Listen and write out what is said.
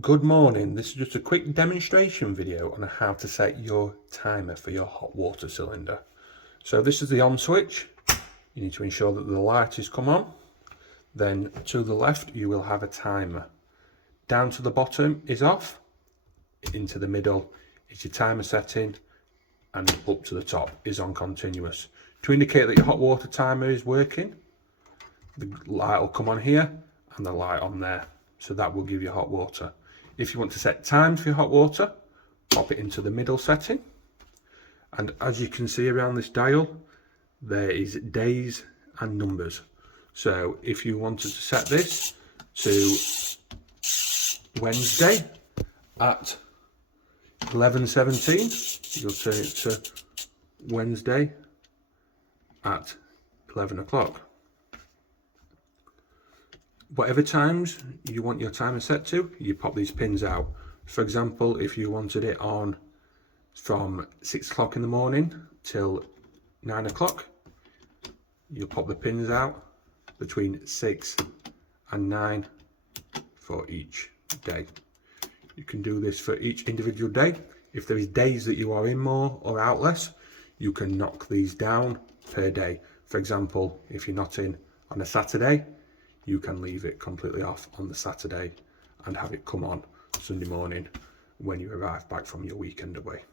Good morning, this is just a quick demonstration video on how to set your timer for your hot water cylinder. So this is the on switch. You need to ensure that the light is come on. Then to the left you will have a timer. Down to the bottom is off. Into the middle is your timer setting, and up to the top is on continuous. To indicate that your hot water timer is working, the light will come on here and the light on there. So that will give you hot water. If you want to set times for your hot water, pop it into the middle setting. And as you can see around this dial, there is days and numbers. So if you wanted to set this to Wednesday at 11:17, you'll turn it to Wednesday at 11 o'clock. Whatever times you want your timer set to, you pop these pins out. For example, if you wanted it on from 6 o'clock in the morning till 9 o'clock, you'll pop the pins out between 6 and 9 for each day. You can do this for each individual day. If there is days that you are in more or out less, you can knock these down per day. For example, if you're not in on a Saturday, you can leave it completely off on the Saturday and have it come on Sunday morning when you arrive back from your weekend away.